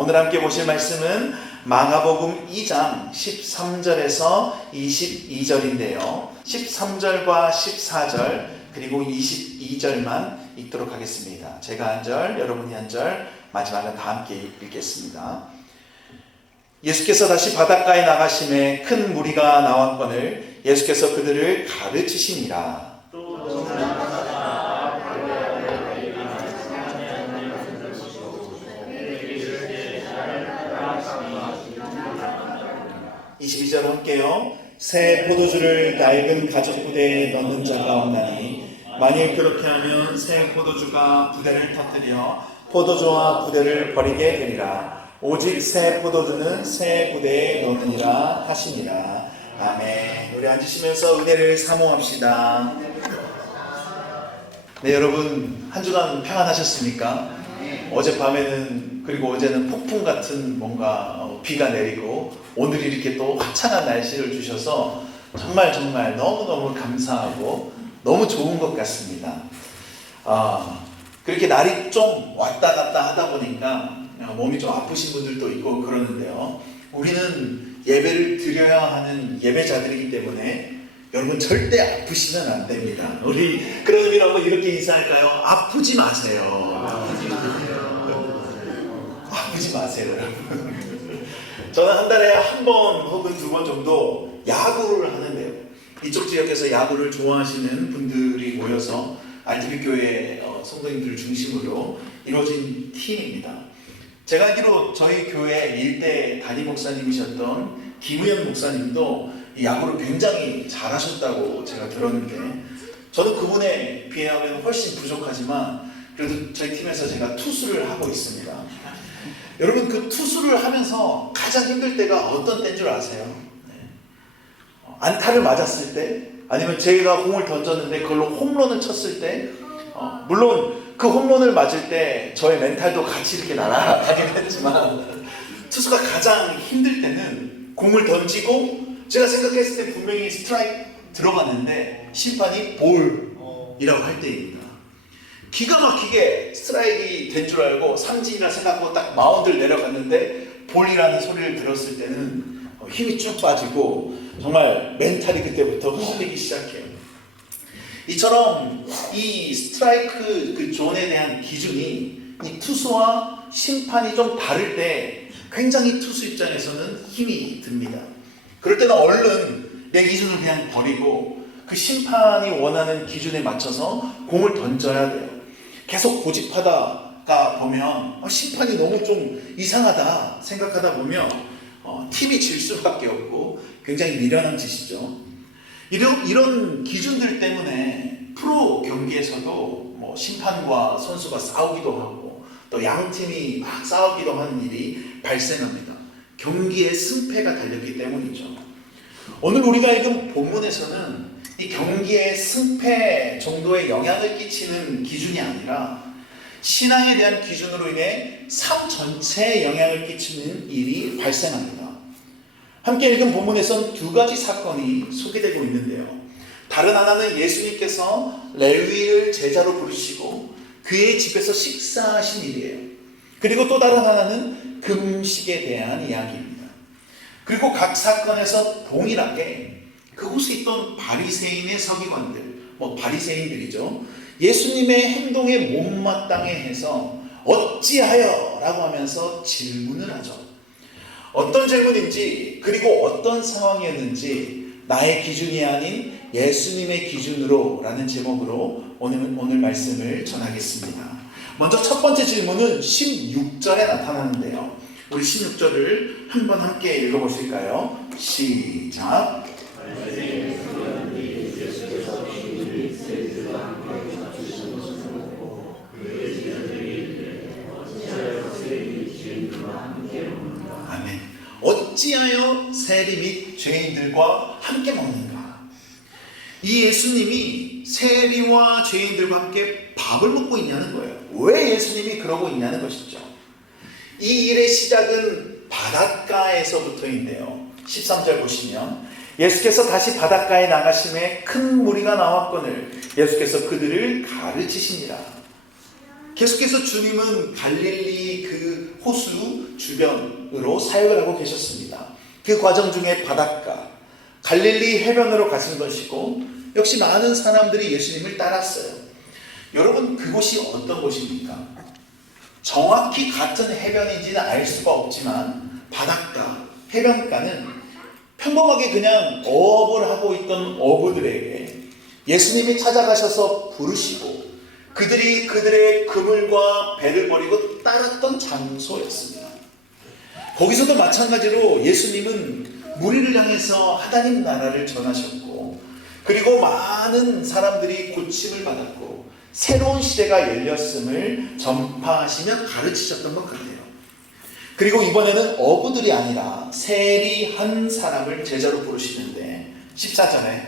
오늘 함께 보실 말씀은 마가복음 2장 13절에서 22절인데요. 13절과 14절 그리고 22절만 읽도록 하겠습니다. 제가 한 절, 여러분이 한 절, 마지막은 다 함께 읽겠습니다. 예수께서 다시 바닷가에 나가심에 큰 무리가 나왔거늘 예수께서 그들을 가르치시니라. 22절 함께요. 새 포도주를 낡은 가죽 부대에 넣는 자가 없나니 만일 그렇게 하면 새 포도주가 부대를 터뜨려 포도주와 부대를 버리게 되리라. 오직 새 포도주는 새 부대에 넣느니라 하시니라. 아멘. 우리 앉으시면서 은혜를 사모합시다. 네, 여러분 한 주간 평안하셨습니까? 어젯밤에는 그리고 어제는 폭풍 같은 뭔가 비가 내리고 오늘 이렇게 또 화창한 날씨를 주셔서 정말 너무너무 감사하고 너무 좋은 것 같습니다. 그렇게 날이 좀 왔다 갔다 하다 보니까 몸이 좀 아프신 분들도 있고 그러는데요. 우리는 예배를 드려야 하는 예배자들이기 때문에 여러분 절대 아프시면 안 됩니다. 우리 그런 의미로 한번 이렇게 인사할까요? 아프지 마세요. 아프지 마세요, 여러분. 저는 한 달에 한 번 혹은 두 번 정도 야구를 하는데요. 이쪽 지역에서 야구를 좋아하시는 분들이 모여서 RTB 교회 성도님들 중심으로 이루어진 팀입니다. 제가 알기로 저희 교회 일대 담임 목사님이셨던 김우영 목사님도 이 야구를 굉장히 잘하셨다고 제가 들었는데 저는 그분에 비하면 훨씬 부족하지만 그래도 저희 팀에서 제가 투수를 하고 있습니다. 여러분 그 투수를 하면서 가장 힘들 때가 어떤 때인 줄 아세요? 안타를 맞았을 때 아니면 제가 공을 던졌는데 그걸로 홈런을 쳤을 때 물론 그 홈런을 맞을 때 저의 멘탈도 같이 이렇게 날아가긴 했지만 투수가 가장 힘들 때는 공을 던지고 제가 생각했을 때 분명히 스트라이크 들어갔는데 심판이 볼이라고 할 때입니다. 기가 막히게 스트라이크가 된 줄 알고 삼진이라 생각하고 딱 마운드를 내려갔는데 볼이라는 소리를 들었을 때는 힘이 쭉 빠지고 정말 멘탈이 그때부터 흔들리기 시작해요. 이처럼 이 스트라이크 그 존에 대한 기준이 이 투수와 심판이 좀 다를 때 굉장히 투수 입장에서는 힘이 듭니다. 그럴 때는 얼른 내 기준을 그냥 버리고 그 심판이 원하는 기준에 맞춰서 공을 던져야 돼요. 계속 고집하다가 보면 심판이 너무 좀 이상하다 생각하다 보면 팀이 질 수밖에 없고 굉장히 미련한 짓이죠. 이런 기준들 때문에 프로 경기에서도 뭐 심판과 선수가 싸우기도 하고 또 양팀이 막 싸우기도 하는 일이 발생합니다. 경기의 승패가 달렸기 때문이죠. 오늘 우리가 읽은 본문에서는 이 경기의 승패 정도의 영향을 끼치는 기준이 아니라 신앙에 대한 기준으로 인해 삶 전체에 영향을 끼치는 일이 발생합니다. 함께 읽은 본문에서는 두 가지 사건이 소개되고 있는데요. 다른 하나는 예수님께서 레위를 제자로 부르시고 그의 집에서 식사하신 일이에요. 그리고 또 다른 하나는 금식에 대한 이야기입니다. 그리고 각 사건에서 동일하게 그곳에 있던 바리새인의 서기관들, 바리새인들이죠. 예수님의 행동에 못마땅해 해서 어찌하여? 라고 하면서 질문을 하죠. 어떤 질문인지 그리고 어떤 상황이었는지 나의 기준이 아닌 예수님의 기준으로 라는 제목으로 오늘 말씀을 전하겠습니다. 먼저 첫 번째 질문은 16절에 나타나는데요. 우리 16절을 한번 함께 읽어보실까요? 시작. 아멘. 어찌하여 세리 및 죄인들과 함께 먹는가? 이 예수님이 세리와 죄인들과 함께 밥을 먹고 있냐는 거예요. 왜 예수님이 그러고 있냐는 것이죠. 이 일의 시작은 바닷가에서부터인데요. 13절 보시면 예수께서 다시 바닷가에 나가심에 큰 무리가 나왔거늘 예수께서 그들을 가르치시니라. 계속해서 주님은 갈릴리 그 호수 주변으로 사역을 하고 계셨습니다. 그 과정 중에 바닷가, 갈릴리 해변으로 가신 것이고 역시 많은 사람들이 예수님을 따랐어요. 여러분, 그곳이 어떤 곳입니까? 정확히 같은 해변인지는 알 수가 없지만 바닷가, 해변가는 평범하게 그냥 어업을 하고 있던 어부들에게 예수님이 찾아가셔서 부르시고 그들이 그들의 그물과 배를 버리고 따랐던 장소였습니다. 거기서도 마찬가지로 예수님은 무리를 향해서 하나님 나라를 전하셨고 그리고 많은 사람들이 고침을 받았고 새로운 시대가 열렸음을 전파하시며 가르치셨던 것 같아요. 그리고 이번에는 어부들이 아니라 세리 한 사람을 제자로 부르시는데 14절에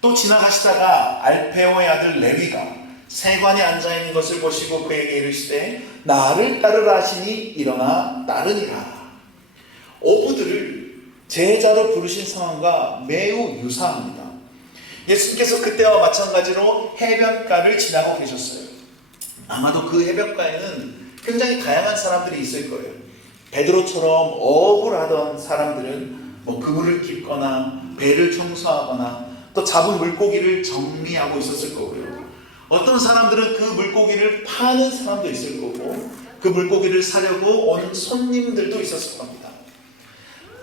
또 지나가시다가 알페오의 아들 레위가 세관에 앉아있는 것을 보시고 그에게 이르시되 나를 따르라 하시니 일어나 따르니라. 어부들을 제자로 부르신 상황과 매우 유사합니다. 예수님께서 그때와 마찬가지로 해변가를 지나고 계셨어요. 아마도 그 해변가에는 굉장히 다양한 사람들이 있을 거예요. 베드로처럼 어업을 하던 사람들은 그물을 깁거나 배를 청소하거나 또 잡은 물고기를 정리하고 있었을 거고요. 어떤 사람들은 그 물고기를 파는 사람도 있을 거고 그 물고기를 사려고 온 손님들도 있었을 겁니다.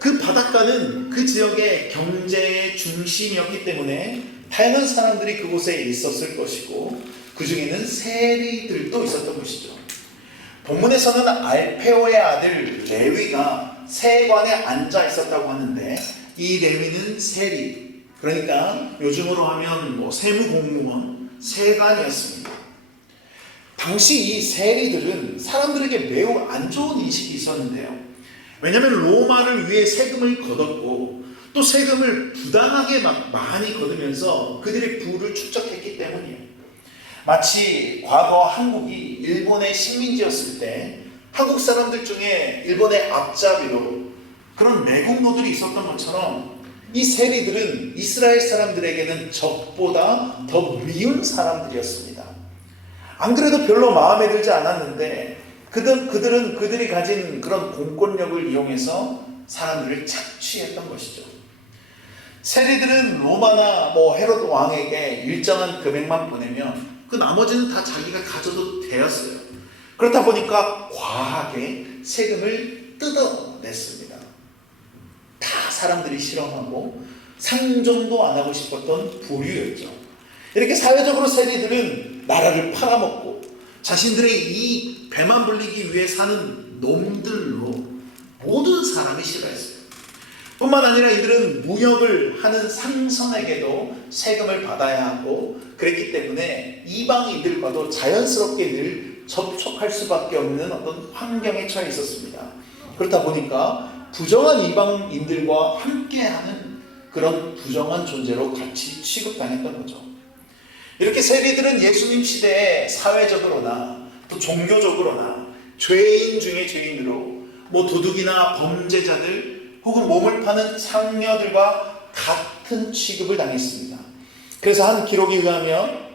그 바닷가는 그 지역의 경제의 중심이었기 때문에 다양한 사람들이 그곳에 있었을 것이고 그 중에는 세리들도 있었던 것이죠. 본문에서는 알페오의 아들 레위가 세관에 앉아 있었다고 하는데 이 레위는 세리, 그러니까 요즘으로 하면 세무공무원, 세관이었습니다. 당시 이 세리들은 사람들에게 매우 안 좋은 인식이 있었는데요. 왜냐하면 로마를 위해 세금을 걷었고 또 세금을 부당하게 많이 거두면서 그들의 부를 축적했기 때문이에요. 마치 과거 한국이 일본의 식민지였을 때 한국 사람들 중에 일본의 앞잡이로 그런 매국노들이 있었던 것처럼 이 세리들은 이스라엘 사람들에게는 적보다 더 미운 사람들이었습니다. 안 그래도 별로 마음에 들지 않았는데 그들은 그들이 가진 그런 공권력을 이용해서 사람들을 착취했던 것이죠. 세리들은 로마나 헤롯 왕에게 일정한 금액만 보내면 그 나머지는 다 자기가 가져도 되었어요. 그렇다 보니까 과하게 세금을 뜯어냈습니다. 다 사람들이 실험하고 상종도 안 하고 싶었던 부류였죠. 이렇게 사회적으로 세리들은 나라를 팔아먹고 자신들의 이 배만 불리기 위해 사는 놈들로 모든 사람이 싫어했어요. 뿐만 아니라 이들은 무역을 하는 상선에게도 세금을 받아야 하고 그랬기 때문에 이방인들과도 자연스럽게 늘 접촉할 수밖에 없는 어떤 환경에 처해 있었습니다. 그렇다 보니까 부정한 이방인들과 함께하는 그런 부정한 존재로 같이 취급당했던 거죠. 이렇게 세리들은 예수님 시대에 사회적으로나 또 종교적으로나 죄인 중에 죄인으로 도둑이나 범죄자들 혹은 몸을 파는 창녀들과 같은 취급을 당했습니다. 그래서 한 기록에 의하면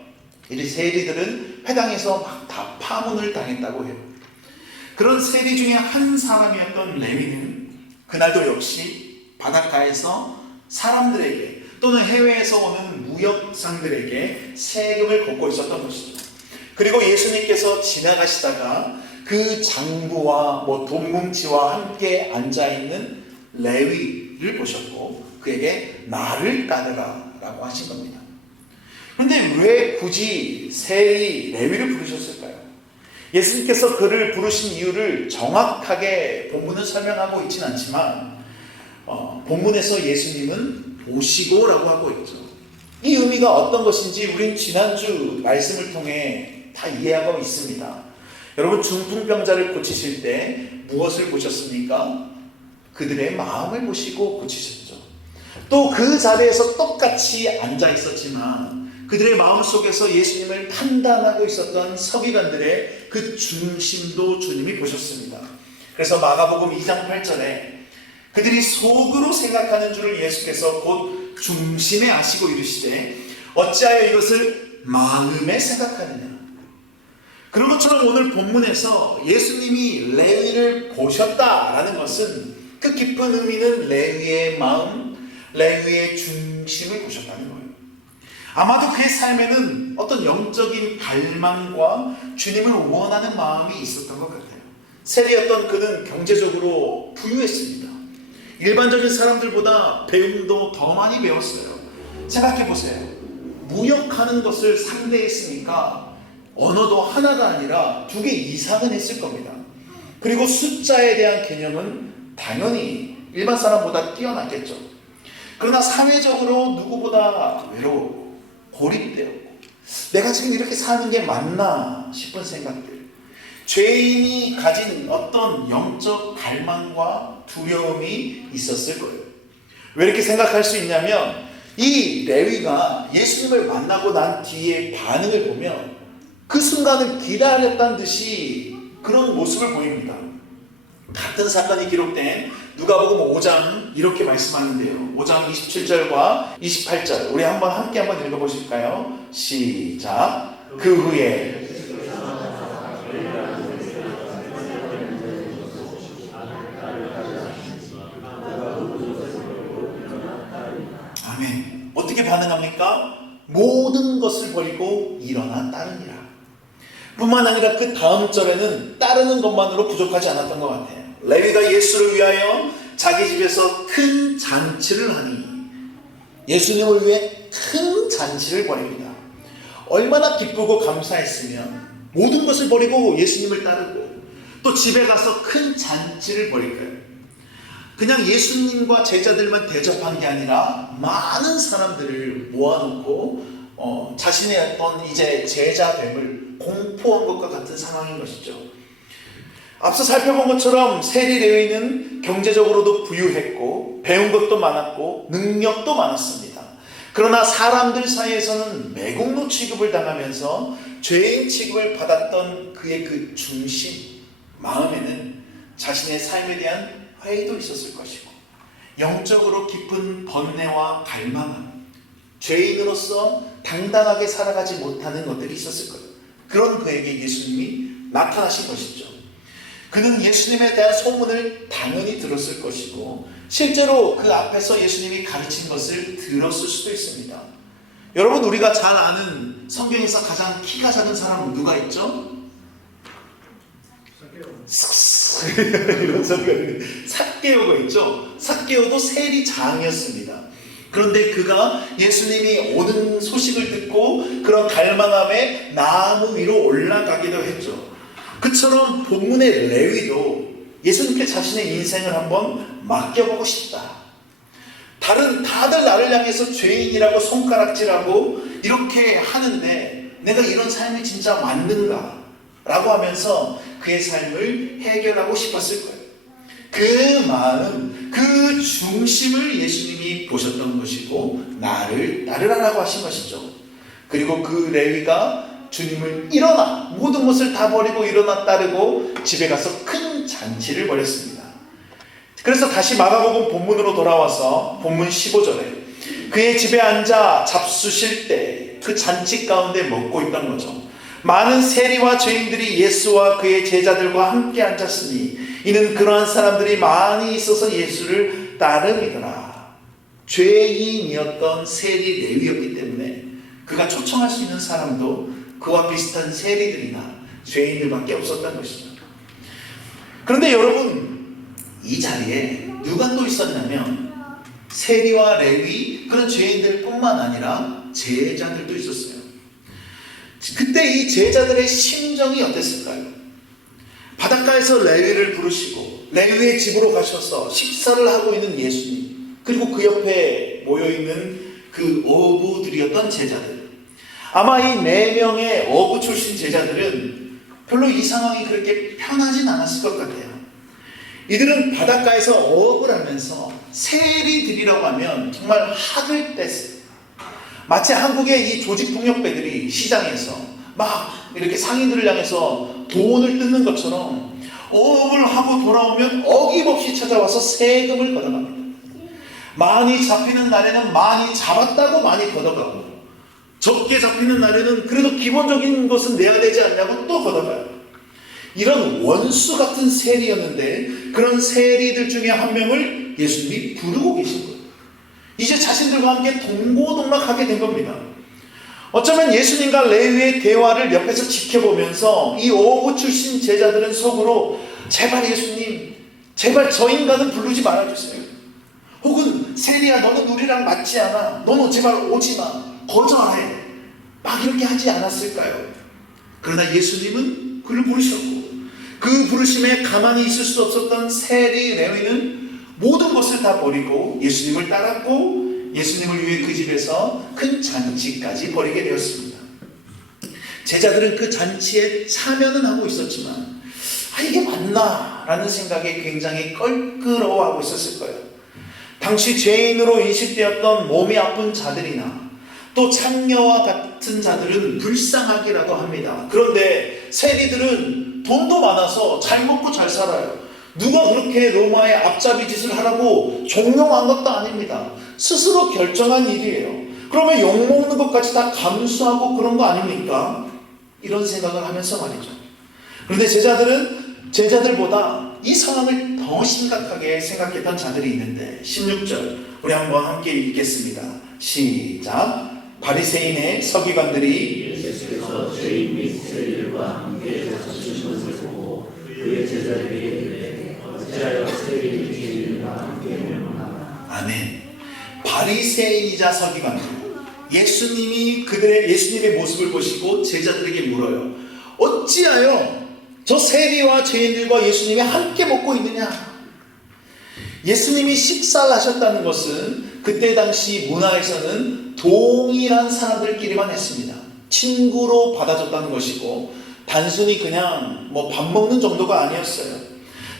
이 세리들은 회당에서 다 파문을 당했다고 해요. 그런 세리 중에 한 사람이었던 레위는 그날도 역시 바닷가에서 사람들에게 또는 해외에서 오는 무역상들에게 세금을 걷고 있었던 것이죠. 그리고 예수님께서 지나가시다가 그 장부와 돈뭉치와 함께 앉아있는 레위를 보셨고 그에게 나를 따르라 라고 하신 겁니다. 그런데 왜 굳이 세리 레위를 부르셨을까요? 예수님께서 그를 부르신 이유를 정확하게 본문은 설명하고 있지는 않지만 본문에서 예수님은 보시고 라고 하고 있죠. 이 의미가 어떤 것인지 우린 지난주 말씀을 통해 다 이해하고 있습니다. 여러분, 중풍병자를 고치실 때 무엇을 보셨습니까? 그들의 마음을 보시고 고치셨죠. 또 그 자리에서 똑같이 앉아 있었지만 그들의 마음 속에서 예수님을 판단하고 있었던 서기관들의 그 중심도 주님이 보셨습니다. 그래서 마가복음 2장 8절에 그들이 속으로 생각하는 줄을 예수께서 곧 중심에 아시고 이르시되 어찌하여 이것을 마음에 생각하느냐. 그런 것처럼 오늘 본문에서 예수님이 레위를 보셨다라는 것은 그 깊은 의미는 레위의 마음, 레위의 중심을 보셨다는 거예요. 아마도 그의 삶에는 어떤 영적인 갈망과 주님을 원하는 마음이 있었던 것 같아요. 세리였던 그는 경제적으로 부유했습니다. 일반적인 사람들보다 배움도 더 많이 배웠어요. 생각해 보세요. 무역하는 것을 상대했으니까 언어도 하나가 아니라 2개 이상은 했을 겁니다. 그리고 숫자에 대한 개념은 당연히 일반 사람보다 뛰어났겠죠. 그러나 사회적으로 누구보다 외로웠고 고립되었고 내가 지금 이렇게 사는 게 맞나 싶은 생각들, 죄인이 가진 어떤 영적 갈망과 두려움이 있었을 거예요. 왜 이렇게 생각할 수 있냐면 이 레위가 예수님을 만나고 난 뒤에 반응을 보면 그 순간을 기다렸다는 듯이 그런 모습을 보입니다. 같은 사건이 기록된 누가복음 5장 이렇게 말씀하는데요. 5장 27절과 28절 우리 함께 한번 읽어보실까요? 시작. 그 후에 아멘. 어떻게 반응합니까? 모든 것을 버리고 일어나 따르니라. 뿐만 아니라 그 다음 절에는 따르는 것만으로 부족하지 않았던 것 같아요. 레위가 예수를 위하여 자기 집에서 큰 잔치를 하니, 예수님을 위해 큰 잔치를 벌입니다. 얼마나 기쁘고 감사했으면 모든 것을 버리고 예수님을 따르고 또 집에 가서 큰 잔치를 벌일까요? 그냥 예수님과 제자들만 대접한 게 아니라 많은 사람들을 모아놓고 자신의 어떤 이제 제자됨을 공포한 것과 같은 상황인 것이죠. 앞서 살펴본 것처럼 세리 레위는 경제적으로도 부유했고 배운 것도 많았고 능력도 많았습니다. 그러나 사람들 사이에서는 매국노 취급을 당하면서 죄인 취급을 받았던 그의 그 중심, 마음에는 자신의 삶에 대한 회의도 있었을 것이고 영적으로 깊은 번뇌와 갈망함, 죄인으로서 당당하게 살아가지 못하는 것들이 있었을 거예요. 그런 그에게 예수님이 나타나신 것이죠. 그는 예수님에 대한 소문을 당연히 들었을 것이고 실제로 그 앞에서 예수님이 가르친 것을 들었을 수도 있습니다. 여러분, 우리가 잘 아는 성경에서 가장 키가 작은 사람은 누가 있죠? 이런 성경에 삭개오가 있죠. 삭개오도 세리장이었습니다. 그런데 그가 예수님이 오는 소식을 듣고 그런 갈망함에 나무 위로 올라가기도 했죠. 그처럼 본문의 레위도 예수님께 자신의 인생을 한번 맡겨보고 싶다. 다들 나를 향해서 죄인이라고 손가락질하고 이렇게 하는데 내가 이런 삶이 진짜 맞는가? 라고 하면서 그의 삶을 해결하고 싶었을 거예요. 그 마음, 그 중심을 예수님이 보셨던 것이고 나를 따르라라고 하신 것이죠. 그리고 그 레위가 주님을 일어나 모든 것을 다 버리고 일어나 따르고 집에 가서 큰 잔치를 벌였습니다. 그래서 다시 마가복음 본문으로 돌아와서 본문 15절에 그의 집에 앉아 잡수실 때 그 잔치 가운데 먹고 있던 거죠. 많은 세리와 죄인들이 예수와 그의 제자들과 함께 앉았으니 이는 그러한 사람들이 많이 있어서 예수를 따름이더라. 죄인이었던 세리 레위였기 때문에 그가 초청할 수 있는 사람도 그와 비슷한 세리들이나 죄인들밖에 없었던 것이죠. 그런데 여러분, 이 자리에 누가 또 있었냐면 세리와 레위, 그런 죄인들 뿐만 아니라 제자들도 있었어요. 그때 이 제자들의 심정이 어땠을까요? 바닷가에서 레위를 부르시고 레위의 집으로 가셔서 식사를 하고 있는 예수님, 그리고 그 옆에 모여있는 그 어부들이었던 제자들, 아마 이 4명의 어부 출신 제자들은 별로 이 상황이 그렇게 편하진 않았을 것 같아요. 이들은 바닷가에서 어업을 하면서 세리들이라고 하면 정말 학을 뗐어요. 마치 한국의 이 조직폭력배들이 시장에서 막 이렇게 상인들을 향해서 돈을 뜯는 것처럼 어업을 하고 돌아오면 어김없이 찾아와서 세금을 걷어갑니다. 많이 잡히는 날에는 많이 잡았다고 많이 걷어가고 적게 잡히는 날에는 그래도 기본적인 것은 내야 되지 않냐고 또 걷어가요. 이런 원수 같은 세리였는데 그런 세리들 중에 한 명을 예수님이 부르고 계신 거예요. 이제 자신들과 함께 동고동락하게 된 겁니다. 어쩌면 예수님과 레위의 대화를 옆에서 지켜보면서 이 오후 출신 제자들은 속으로 제발 예수님, 제발 저 인간은 부르지 말아주세요. 혹은 세리야 너는 우리랑 맞지 않아. 너는 제발 오지 마. 거절해. 막 이렇게 하지 않았을까요? 그러나 예수님은 그를 부르셨고 그 부르심에 가만히 있을 수 없었던 세리 레위는 모든 것을 다 버리고 예수님을 따랐고 예수님을 위해 그 집에서 큰 잔치까지 벌이게 되었습니다. 제자들은 그 잔치에 참여는 하고 있었지만 이게 맞나? 라는 생각에 굉장히 껄끄러워하고 있었을 거예요. 당시 죄인으로 인식되었던 몸이 아픈 자들이나 또 창녀와 같은 자들은 불쌍하기라도 합니다. 그런데 세리들은 돈도 많아서 잘 먹고 잘 살아요. 누가 그렇게 로마의 앞잡이 짓을 하라고 종용한 것도 아닙니다. 스스로 결정한 일이에요. 그러면 욕먹는 것까지 다 감수하고 그런 거 아닙니까? 이런 생각을 하면서 말이죠. 그런데 제자들보다 이 상황을 더 심각하게 생각했던 자들이 있는데 16절 우리 한번 함께 읽겠습니다. 시작. 바리새인의 서기관들이 예수께서 죄인 및 세리들과 함께 잡수신 것을 보고 그의 제자들에게 이르되 어찌하여 세리들이 죄인과 함께 먹나. 아멘. 바리새인이자 서기관들, 예수님의 모습을 보시고 제자들에게 물어요. 어찌하여 저 세리와 죄인들과 예수님이 함께 먹고 있느냐? 예수님이 식사를 하셨다는 것은 그때 당시 문화에서는 동일한 사람들끼리만 했습니다. 친구로 받아줬다는 것이고 단순히 그냥 밥 먹는 정도가 아니었어요.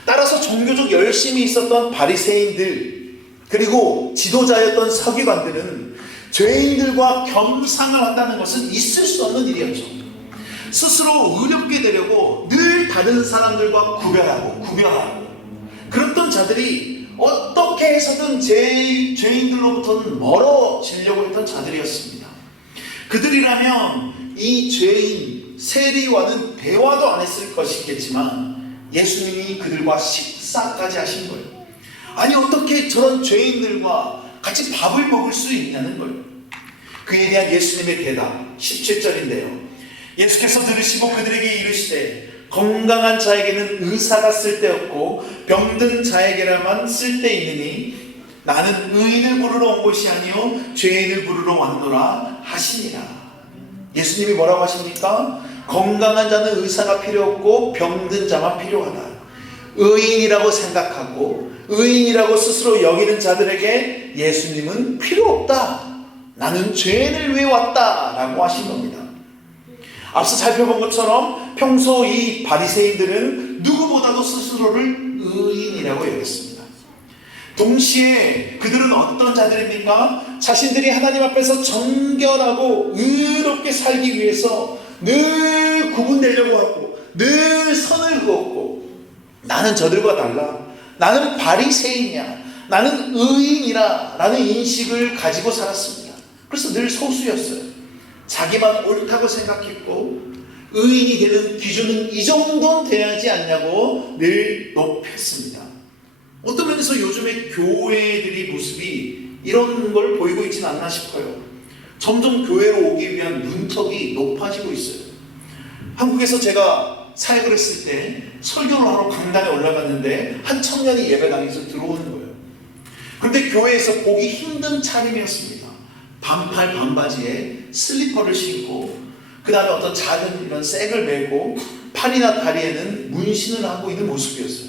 따라서 종교적 열심이 있었던 바리새인들 그리고 지도자였던 서기관들은 죄인들과 겸상을 한다는 것은 있을 수 없는 일이었죠. 스스로 의롭게 되려고 늘 다른 사람들과 구별하고 그랬던 자들이 어떻게 해서든 죄인들로부터는 멀어지려고 했던 자들이었습니다. 그들이라면 이 죄인 세리와는 대화도 안 했을 것이겠지만 예수님이 그들과 식사까지 하신 거예요. 아니 어떻게 저런 죄인들과 같이 밥을 먹을 수 있냐는 거예요. 그에 대한 예수님의 대답 17절인데요. 예수께서 들으시고 그들에게 이르시되 건강한 자에게는 의사가 쓸데없고 병든 자에게라만 쓸데있느니 나는 의인을 부르러 온 것이 아니요 죄인을 부르러 왔노라 하시니라. 예수님이 뭐라고 하십니까? 건강한 자는 의사가 필요 없고 병든 자만 필요하다. 의인이라고 생각하고 의인이라고 스스로 여기는 자들에게 예수님은 필요 없다. 나는 죄인을 위해 왔다 라고 하신 겁니다. 앞서 살펴본 것처럼 평소 이 바리새인들은 누구보다도 스스로를 의인이라고 여겼습니다. 동시에 그들은 어떤 자들입니까? 자신들이 하나님 앞에서 정결하고 의롭게 살기 위해서 늘 구분되려고 하고 늘 선을 그었고 나는 저들과 달라. 나는 바리새인이야. 나는 의인이라 라는 인식을 가지고 살았습니다. 그래서 늘 소수였어요. 자기만 옳다고 생각했고 의인이 되는 기준은 이 정도는 돼야지 않냐고 늘 높였습니다. 어떤 면에서 요즘의 교회들이 모습이 이런 걸 보이고 있지는 않나 싶어요. 점점 교회로 오기 위한 문턱이 높아지고 있어요. 한국에서 제가 사역을 했을 때 설교를 하러 강단에 올라갔는데 한 청년이 예배당에서 들어오는 거예요. 그런데 교회에서 보기 힘든 차림이었습니다. 반팔 반바지에 슬리퍼를 신고 그 다음에 어떤 작은 이런 색을 메고 팔이나 다리에는 문신을 하고 있는 모습이었어요.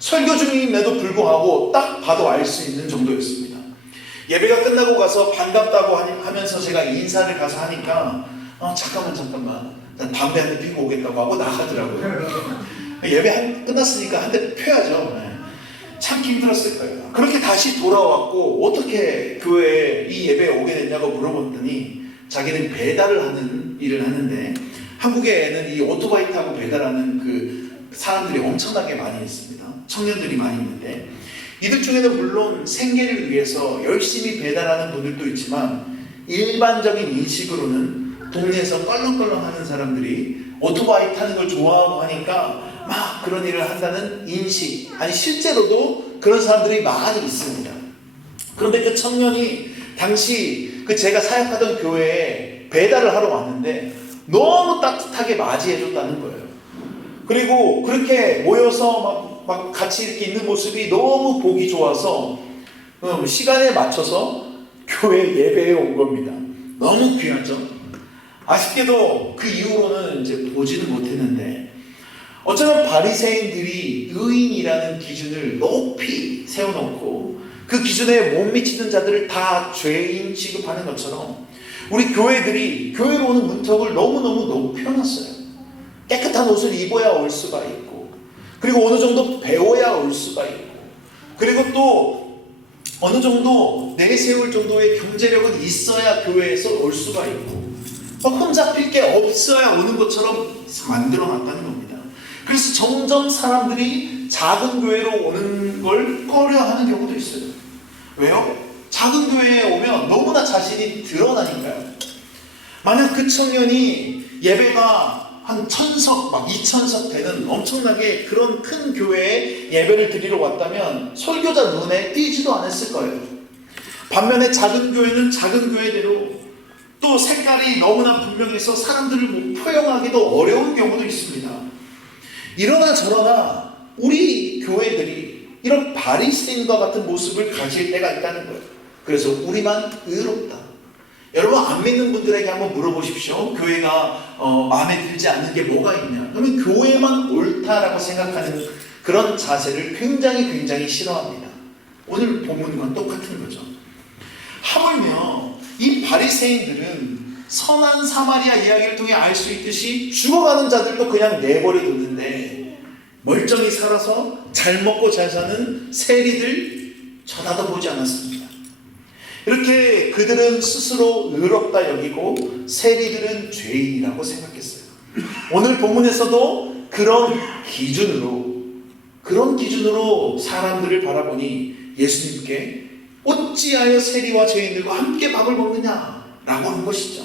설교 중임에도 불구하고 딱 봐도 알 수 있는 정도였습니다. 예배가 끝나고 가서 반갑다고 하면서 제가 인사를 가서 하니까 잠깐만 난 담배 한 대 피고 오겠다고 하고 나가더라고요. 예배 끝났으니까 한 대 펴야죠. 참 힘들었을 거예요. 그렇게 다시 돌아왔고 어떻게 교회에 이 예배에 오게 됐냐고 물어봤더니 자기는 배달을 하는 일을 하는데 한국에는 이 오토바이 타고 배달하는 그 사람들이 엄청나게 많이 있습니다. 청년들이 많이 있는데 이들 중에는 물론 생계를 위해서 열심히 배달하는 분들도 있지만 일반적인 인식으로는 동네에서 껄렁껄렁 하는 사람들이 오토바이 타는 걸 좋아하고 하니까 막 그런 일을 한다는 인식, 아니 실제로도 그런 사람들이 많이 있습니다. 그런데 그 청년이 당시 그 제가 사역하던 교회에 배달을 하러 왔는데 너무 따뜻하게 맞이해줬다는 거예요. 그리고 그렇게 모여서 막 같이 이렇게 있는 모습이 너무 보기 좋아서 시간에 맞춰서 교회 예배에 온 겁니다. 너무 귀하죠. 아쉽게도 그 이후로는 이제 보지는 못했는데, 어쩌면 바리새인들이 의인이라는 기준을 높이 세워놓고 그 기준에 못 미치는 자들을 다 죄인 취급하는 것처럼 우리 교회들이 교회로 오는 문턱을 너무너무 높여놨어요. 깨끗한 옷을 입어야 올 수가 있고, 그리고 어느 정도 배워야 올 수가 있고, 그리고 또 어느 정도 내세울 정도의 경제력은 있어야 교회에서 올 수가 있고, 흠잡힐 게 없어야 오는 것처럼 만들어놨다는 겁니다. 그래서 점점 사람들이 작은 교회로 오는 걸 꺼려하는 경우도 있어요. 왜요? 작은 교회에 오면 너무나 자신이 드러나니까요. 만약 그 청년이 예배가 한 1000석, 막 2000석 되는 엄청나게 그런 큰 교회에 예배를 드리러 왔다면 설교자 눈에 띄지도 않았을 거예요. 반면에 작은 교회는 작은 교회대로 또 색깔이 너무나 분명해서 사람들을 포용하기도 어려운 경우도 있습니다. 이러나 저러나 우리 교회들이 이런 바리새인과 같은 모습을 가질 때가 있다는 거예요. 그래서 우리만 의롭다. 여러분, 안 믿는 분들에게 한번 물어보십시오. 교회가 마음에 들지 않는 게 뭐가 있냐? 그러면 교회만 옳다라고 생각하는 그런 자세를 굉장히 싫어합니다. 오늘 본문과 똑같은 거죠. 하물며 이 바리새인들은 선한 사마리아 이야기를 통해 알 수 있듯이 죽어가는 자들도 그냥 내버려 두는데 멀쩡히 살아서 잘 먹고 잘 사는 세리들 쳐다도 보지 않았습니다. 이렇게 그들은 스스로 의롭다 여기고 세리들은 죄인이라고 생각했어요. 오늘 본문에서도 그런 기준으로 사람들을 바라보니 예수님께 어찌하여 세리와 죄인들과 함께 밥을 먹느냐 라고 한 것이죠.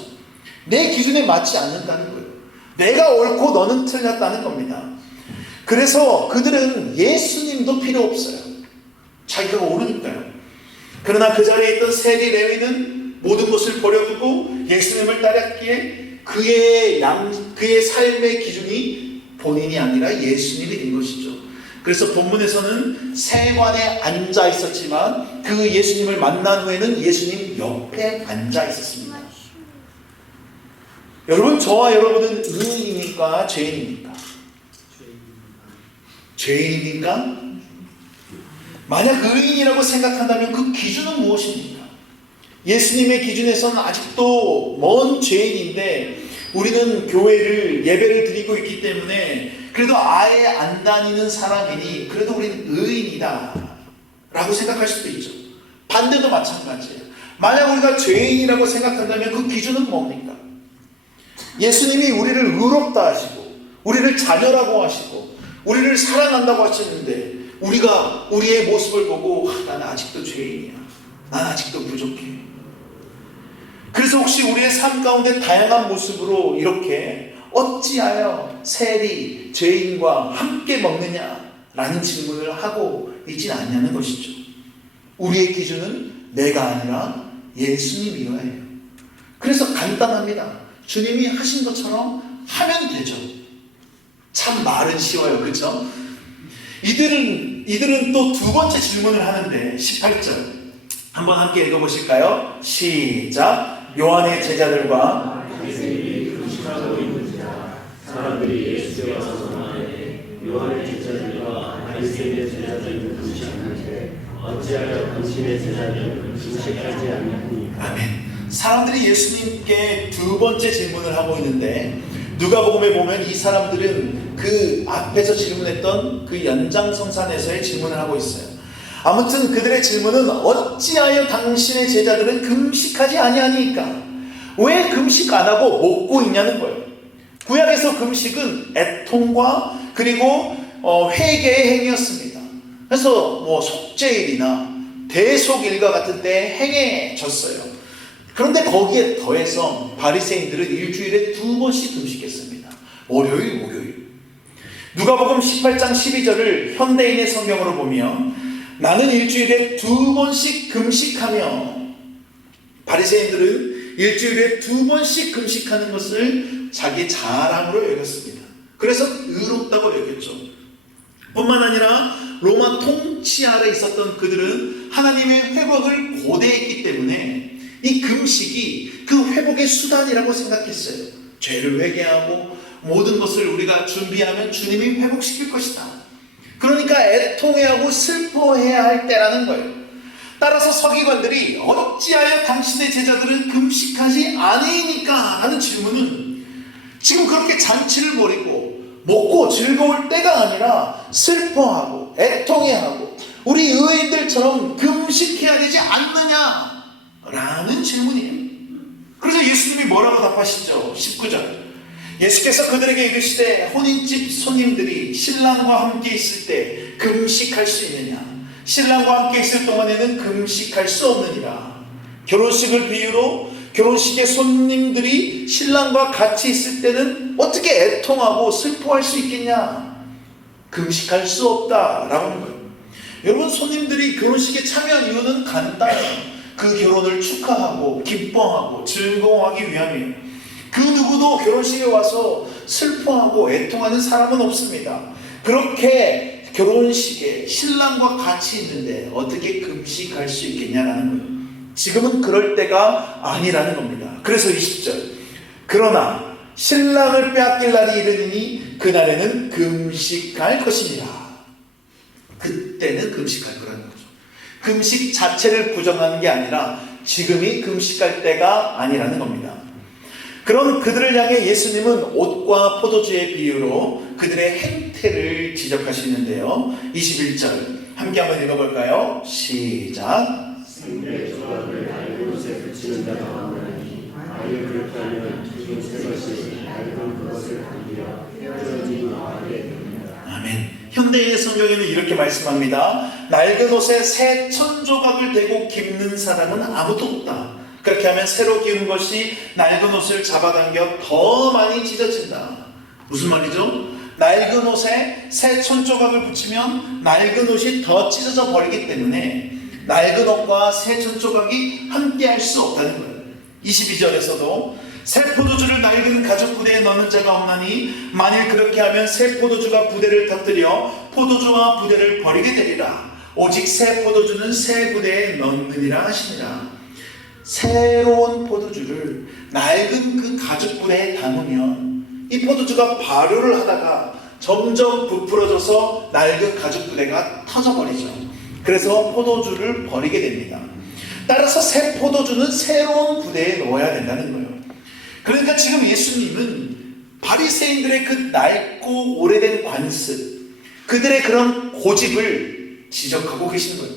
내 기준에 맞지 않는다는 거예요. 내가 옳고 너는 틀렸다는 겁니다. 그래서 그들은 예수님도 필요 없어요. 자기가 옳으니까요. 그러나 그 자리에 있던 세리 레위는 모든 것을 버려두고 예수님을 따랐기에 그의 삶의 기준이 본인이 아니라 예수님이 된 것이죠. 그래서 본문에서는 세관에 앉아 있었지만 그 예수님을 만난 후에는 예수님 옆에 앉아 있었습니다. 여러분, 저와 여러분은 의인입니까? 죄인입니까? 죄인입니까? 만약 의인이라고 생각한다면 그 기준은 무엇입니까? 예수님의 기준에서는 아직도 먼 죄인인데 우리는 교회를 예배를 드리고 있기 때문에 그래도 아예 안 다니는 사람이니 그래도 우리는 의인이다 라고 생각할 수도 있죠. 반대도 마찬가지예요. 만약 우리가 죄인이라고 생각한다면 그 기준은 뭡니까? 예수님이 우리를 의롭다 하시고 우리를 자녀라고 하시고 우리를 사랑한다고 하시는데 우리가 우리의 모습을 보고 나는 아직도 죄인이야, 난 아직도 부족해. 그래서 혹시 우리의 삶 가운데 다양한 모습으로 이렇게 어찌하여 세리, 죄인과 함께 먹느냐라는 질문을 하고 있진 않냐는 것이죠. 우리의 기준은 내가 아니라 예수님이어야 해요. 그래서 간단합니다. 주님이 하신 것처럼 하면 되죠. 참 말은 쉬워요, 그렇죠? 이들은 또 두 번째 질문을 하는데 18절 한번 함께 읽어보실까요? 시작. 요한의 제자들과 바리새인이 금식하고 있는지라 사람들이 예수께 와서 말하되 요한의 제자들과 바리새인의 제자들은 금식하는데 어찌하여 당신의 제자들은 금식하지 않느니까. 아멘. 사람들이 예수님께 두 번째 질문을 하고 있는데 누가복음에 보면 이 사람들은 그 앞에서 질문했던 그 연장성산에서의 질문을 하고 있어요. 아무튼 그들의 질문은 어찌하여 당신의 제자들은 금식하지 아니하니까? 왜 금식 안 하고 먹고 있냐는 거예요. 구약에서 금식은 애통과 그리고 회개의 행위였습니다. 그래서 속죄일이나 대속일과 같은 때에 행해졌어요. 그런데 거기에 더해서 바리새인들은 일주일에 2번씩 금식했습니다. 월요일, 목요일. 누가복음 18장 12절을 현대인의 성경으로 보면 나는 일주일에 2번씩 금식하며, 바리새인들은 일주일에 2번씩 금식하는 것을 자기 자랑으로 여겼습니다. 그래서 의롭다고 여겼죠. 뿐만 아니라 로마 통치 아래 있었던 그들은 하나님의 회복을 고대했기 때문에 이 금식이 그 회복의 수단이라고 생각했어요. 죄를 회개하고 모든 것을 우리가 준비하면 주님이 회복시킬 것이다. 그러니까 애통해하고 슬퍼해야 할 때라는 거예요. 따라서 서기관들이 어찌하여 당신의 제자들은 금식하지 아니니까 하는 질문은 지금 그렇게 잔치를 벌이고 먹고 즐거울 때가 아니라 슬퍼하고 애통해하고 우리 의인들처럼 금식해야 되지 않느냐 라는 질문이에요. 그래서 예수님이 뭐라고 답하시죠? 19절. 예수께서 그들에게 이르시되 혼인집 손님들이 신랑과 함께 있을 때 금식할 수 있느냐? 신랑과 함께 있을 동안에는 금식할 수 없느니라. 결혼식을 비유로 결혼식에 손님들이 신랑과 같이 있을 때는 어떻게 애통하고 슬퍼할 수 있겠냐? 금식할 수 없다라는 거예요. 여러분, 손님들이 결혼식에 참여한 이유는 간단해요. 그 결혼을 축하하고 기뻐하고 즐거워하기 위함이에요. 그 누구도 결혼식에 와서 슬퍼하고 애통하는 사람은 없습니다. 그렇게 결혼식에 신랑과 같이 있는데 어떻게 금식할 수 있겠냐라는 거예요. 지금은 그럴 때가 아니라는 겁니다. 그래서 20절. 그러나 신랑을 빼앗길 날이 이르니 그날에는 금식할 것이니라. 그때는 금식할 거라는 거죠. 금식 자체를 부정하는 게 아니라 지금이 금식할 때가 아니라는 겁니다. 그런 그들을 향해 예수님은 옷과 포도주의 비유로 그들의 행태를 지적하시는데요. 21절 함께 한번 읽어볼까요? 시작. 생물의 조각을 낡은 옷에 붙이는 자가 없나니 만일 그렇게 하면 죽은 새 것이 낡은 그것을 당기려 헤어진 이와 하게 됩니다. 아멘. 현대의 성경에는 이렇게 말씀합니다. 낡은 옷에 새 천조각을 대고 깁는 사람은 아무도 없다. 그렇게 하면 새로 기운 것이 낡은 옷을 잡아당겨 더 많이 찢어진다. 무슨 말이죠? 낡은 옷에 새 천조각을 붙이면 낡은 옷이 더 찢어져 버리기 때문에 낡은 옷과 새 천조각이 함께 할 수 없다는 거예요. 22절에서도 새 포도주를 낡은 가죽 부대에 넣는 자가 없나니 만일 그렇게 하면 새 포도주가 부대를 터뜨려 포도주와 부대를 버리게 되리라. 오직 새 포도주는 새 부대에 넣느니라 하시니라. 새로운 포도주를 낡은 그 가죽 부대에 담으면 이 포도주가 발효를 하다가 점점 부풀어져서 낡은 가죽 부대가 터져버리죠. 그래서 포도주를 버리게 됩니다. 따라서 새 포도주는 새로운 부대에 넣어야 된다는 거예요. 그러니까 지금 예수님은 바리새인들의 그 낡고 오래된 관습, 그들의 그런 고집을 지적하고 계시는 거예요.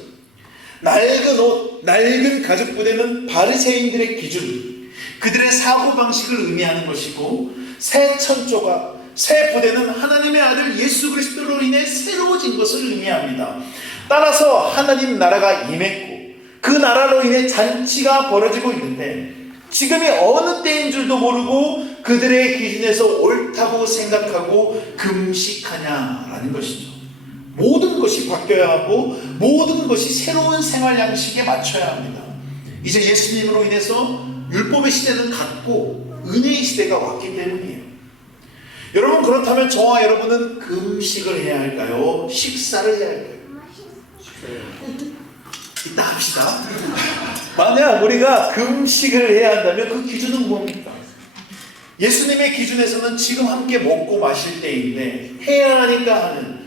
낡은 옷, 낡은 가죽 부대는 바리새인들의 기준, 그들의 사고방식을 의미하는 것이고, 새 천조각, 새 부대는 하나님의 아들 예수 그리스도로 인해 새로워진 것을 의미합니다. 따라서 하나님 나라가 임했고 그 나라로 인해 잔치가 벌어지고 있는데 지금이 어느 때인 줄도 모르고 그들의 기준에서 옳다고 생각하고 금식하냐라는 것이죠. 모든 것이 바뀌어야 하고 모든 것이 새로운 생활 양식에 맞춰야 합니다. 이제 예수님으로 인해서 율법의 시대는 갔고 은혜의 시대가 왔기 때문이에요. 여러분, 그렇다면 저와 여러분은 금식을 해야 할까요? 식사를 해야 할까요? 이따 합시다. 만약 우리가 금식을 해야 한다면 그 기준은 뭡니까? 예수님의 기준에서는 지금 함께 먹고 마실 때인데 해야 하니까 하는,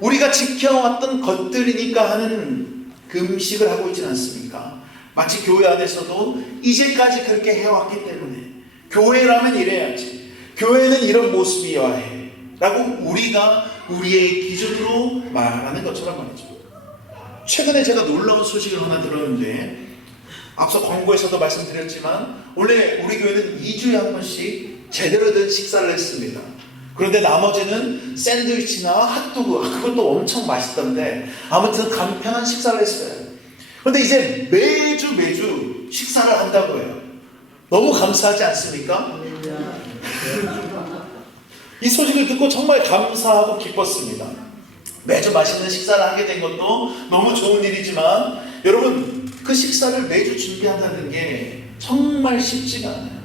우리가 지켜왔던 것들이니까 하는 금식을 하고 있지는 않습니까? 마치 교회 안에서도 이제까지 그렇게 해왔기 때문에 교회라면 이래야지, 교회는 이런 모습이어야 해 라고 우리가 우리의 기준으로 말하는 것처럼 말이죠. 최근에 제가 놀라운 소식을 하나 들었는데, 앞서 광고에서도 말씀드렸지만 원래 우리 교회는 2주에 한 번씩 제대로 된 식사를 했습니다. 그런데 나머지는 샌드위치나 핫도그, 그것도 엄청 맛있던데 아무튼 간편한 식사를 했어요. 그런데 이제 매주 식사를 한다고 해요. 너무 감사하지 않습니까? 이 소식을 듣고 정말 감사하고 기뻤습니다. 매주 맛있는 식사를 하게 된 것도 너무 좋은 일이지만 여러분, 그 식사를 매주 준비한다는 게 정말 쉽지가 않아요.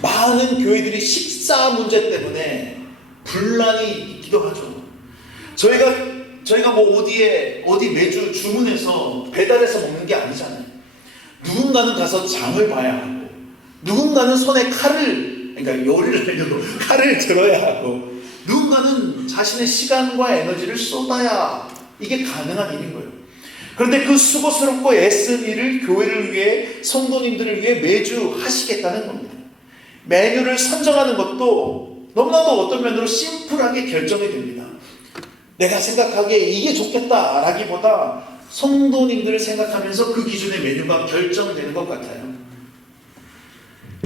많은 교회들이 식사 문제 때문에 분란이 있기도 하죠. 저희가 뭐 어디 매주 주문해서 배달해서 먹는 게 아니잖아요. 누군가는 가서 장을 봐야 하고, 누군가는 손에 그러니까 요리를 하려고 칼을 들어야 하고, 누군가는 자신의 시간과 에너지를 쏟아야 이게 가능한 일인 거예요. 그런데 그 수고스럽고 애쓴 일을 교회를 위해, 성도님들을 위해 매주 하시겠다는 겁니다. 메뉴를 선정하는 것도 너무나도 어떤 면으로 심플하게 결정이 됩니다. 내가 생각하기에 이게 좋겠다라기보다 성도님들을 생각하면서 그 기준의 메뉴가 결정되는 것 같아요.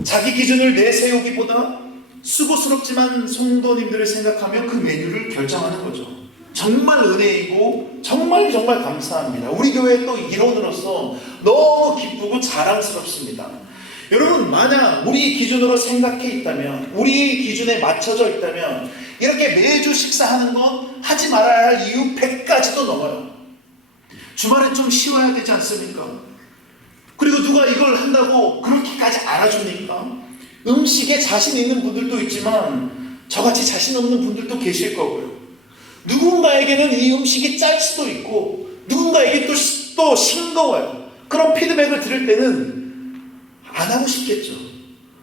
자기 기준을 내세우기보다 수고스럽지만 성도님들을 생각하며 그 메뉴를 결정하는 거죠. 정말 은혜이고 정말 감사합니다. 우리 교회 또 일원으로서 너무 기쁘고 자랑스럽습니다. 여러분, 만약 우리 기준으로 생각해 있다면, 우리 기준에 맞춰져 있다면 이렇게 매주 식사하는 건 하지 말아야 할 이유 100가지도 넘어요. 주말엔 좀 쉬어야 되지 않습니까? 그리고 누가 이걸 한다고 그렇게까지 알아줍니까? 음식에 자신 있는 분들도 있지만 저같이 자신 없는 분들도 계실 거고요. 누군가에게는 이 음식이 짤 수도 있고 누군가에게 또 싱거워요. 그런 피드백을 들을 때는 안 하고 싶겠죠.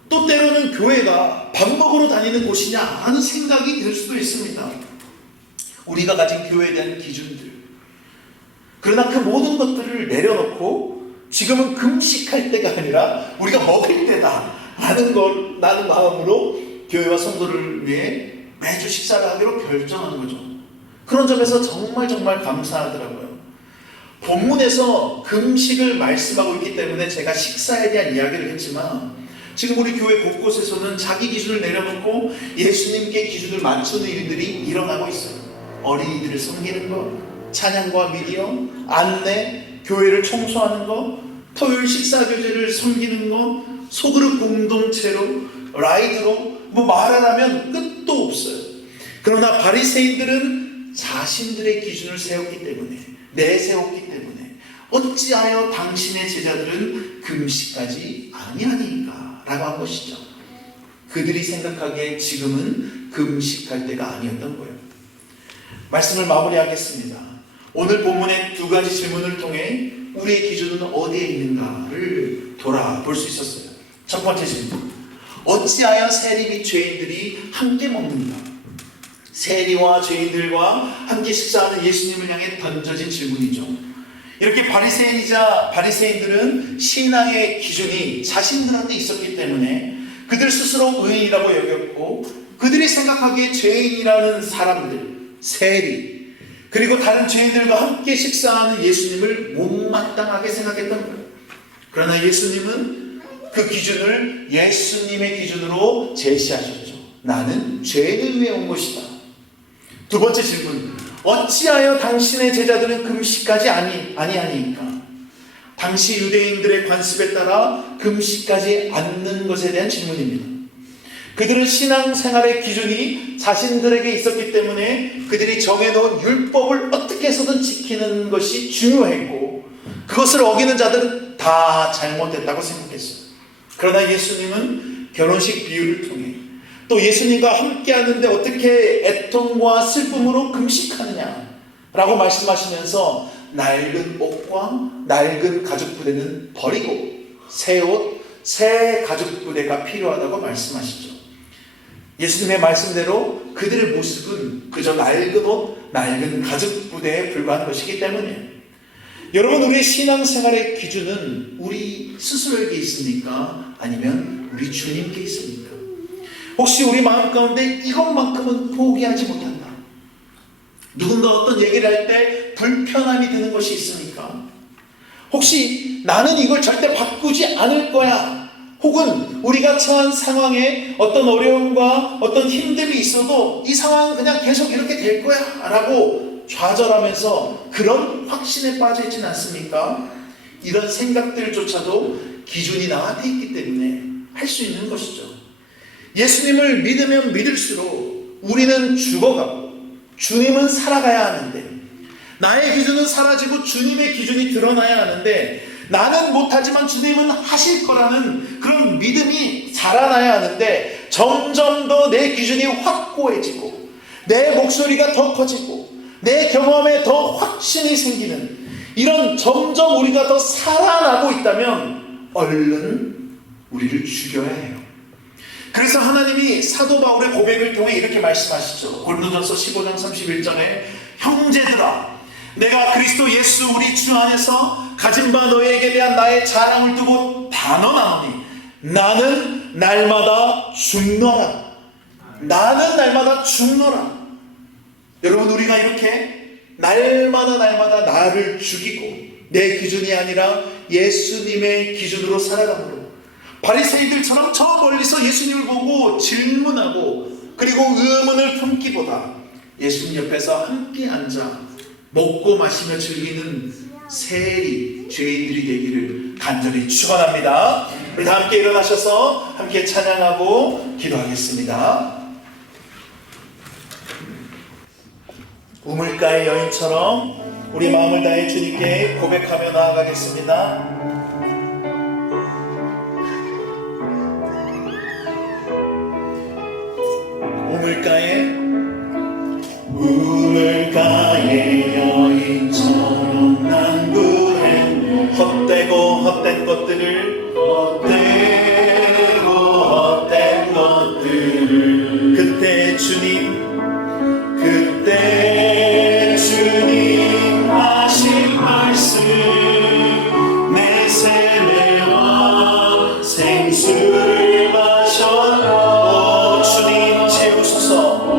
또 때로는 교회가 밥 먹으러 다니는 곳이냐 하는 생각이 들 수도 있습니다. 우리가 가진 교회에 대한 기준들. 그러나 그 모든 것들을 내려놓고 지금은 금식할 때가 아니라 우리가 먹을 때다 라는 마음으로 교회와 성도를 위해 매주 식사를 하기로 결정한 거죠. 그런 점에서 정말 감사하더라고요. 본문에서 금식을 말씀하고 있기 때문에 제가 식사에 대한 이야기를 했지만 지금 우리 교회 곳곳에서는 자기 기준을 내려놓고 예수님께 기준을 맞추는 일들이 일어나고 있어요. 어린이들을 섬기는 것, 찬양과 미디어, 안내, 교회를 청소하는 것, 토요일 식사교제를 섬기는 것, 소그룹 공동체로, 라이드로 뭐 말하자면 끝도 없어요. 그러나 바리새인들은 자신들의 기준을 세웠기 때문에, 내세웠기 때문에 어찌하여 당신의 제자들은 금식까지 아니하니까 라고 한 것이죠. 그들이 생각하기에 지금은 금식할 때가 아니었던 거예요. 말씀을 마무리하겠습니다. 오늘 본문의 두 가지 질문을 통해 우리의 기준은 어디에 있는가를 돌아볼 수 있었어요. 첫 번째 질문, 어찌하여 세리 및 죄인들이 함께 먹는가? 세리와 죄인들과 함께 식사하는 예수님을 향해 던져진 질문이죠. 이렇게 바리새인들은 신앙의 기준이 자신들한테 있었기 때문에 그들 스스로 의인이라고 여겼고, 그들이 생각하기에 죄인이라는 사람들, 세리, 그리고 다른 죄인들과 함께 식사하는 예수님을 못마땅하게 생각했던 거예요. 그러나 예수님은 그 기준을 예수님의 기준으로 제시하셨죠. 나는 죄인을 위해 온 것이다. 두 번째 질문, 어찌하여 당신의 제자들은 금식까지 아니하니까? 당시 유대인들의 관습에 따라 금식까지 않는 것에 대한 질문입니다. 그들은 신앙생활의 기준이 자신들에게 있었기 때문에 그들이 정해놓은 율법을 어떻게 해서든 지키는 것이 중요했고, 그것을 어기는 자들은 다 잘못됐다고 생각했어요. 그러나 예수님은 결혼식 비유를 통해, 또 예수님과 함께 하는데 어떻게 애통과 슬픔으로 금식하느냐 라고 말씀하시면서 낡은 옷과 낡은 가죽 부대는 버리고 새 옷, 새 가죽 부대가 필요하다고 말씀하시죠. 예수님의 말씀대로 그들의 모습은 그저 낡은 옷, 낡은 가죽 부대에 불과한 것이기 때문에, 여러분, 우리의 신앙생활의 기준은 우리 스스로에게 있습니까? 아니면 우리 주님께 있습니까? 혹시 우리 마음 가운데 이것만큼은 포기하지 못한다, 누군가 어떤 얘기를 할 때 불편함이 드는 것이 있습니까? 혹시 나는 이걸 절대 바꾸지 않을 거야, 혹은 우리가 처한 상황에 어떤 어려움과 어떤 힘듦이 있어도 이 상황은 그냥 계속 이렇게 될 거야 라고 좌절하면서 그런 확신에 빠져 있지는 않습니까? 이런 생각들조차도 기준이 나한테 있기 때문에 할 수 있는 것이죠. 예수님을 믿으면 믿을수록 우리는 죽어가고 주님은 살아가야 하는데, 나의 기준은 사라지고 주님의 기준이 드러나야 하는데, 나는 못하지만 주님은 하실 거라는 그런 믿음이 자라나야 하는데, 점점 더 내 기준이 확고해지고 내 목소리가 더 커지고 내 경험에 더 확신이 생기는, 이런 점점 우리가 더 살아나고 있다면 얼른 우리를 죽여야 해요. 그래서 하나님이 사도 바울의 고백을 통해 이렇게 말씀하시죠. 고린도전서 15장 31절에 형제들아, 내가 그리스도 예수 우리 주 안에서 가진 바 너희에게 대한 나의 자랑을 두고 단언하노니 나는 날마다 죽노라. 나는 날마다 죽노라. 여러분, 우리가 이렇게 날마다 나를 죽이고 내 기준이 아니라 예수님의 기준으로 살아가므로 바리새이들처럼 저 멀리서 예수님을 보고 질문하고 그리고 의문을 품기보다 예수님 옆에서 함께 앉아 먹고 마시며 즐기는 세리 죄인들이 되기를 간절히 축원합니다. 우리 다 함께 일어나셔서 함께 찬양하고 기도하겠습니다. 우물가의 여인처럼 우리 마음을 다해 주님께 고백하며 나아가겠습니다. 우물가의 여인처럼 난 구했네. 헛되고 헛된 것들을 그때 주님 하신 말씀 내 세례와 생수를 마셔라. 오 주님 채우소서.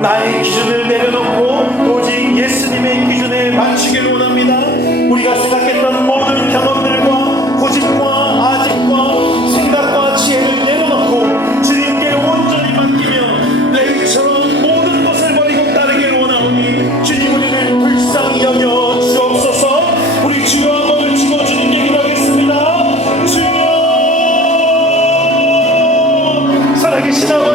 나의 기준을 내려놓고 오직 예수님의 기준에 맞추기를 원합니다. 우리가 생각했던 모든 경험들과 고집과 아집과 생각과 지혜를 내려놓고 주님께 온전히 맡기며 레위처럼 모든 것을 버리고 따르기를 원하오니 주님 우리를 불쌍히 여겨 주옵소서. 우리 주여 한번을 치고 주님께 기도하겠습니다. 주여 살아계신 아버지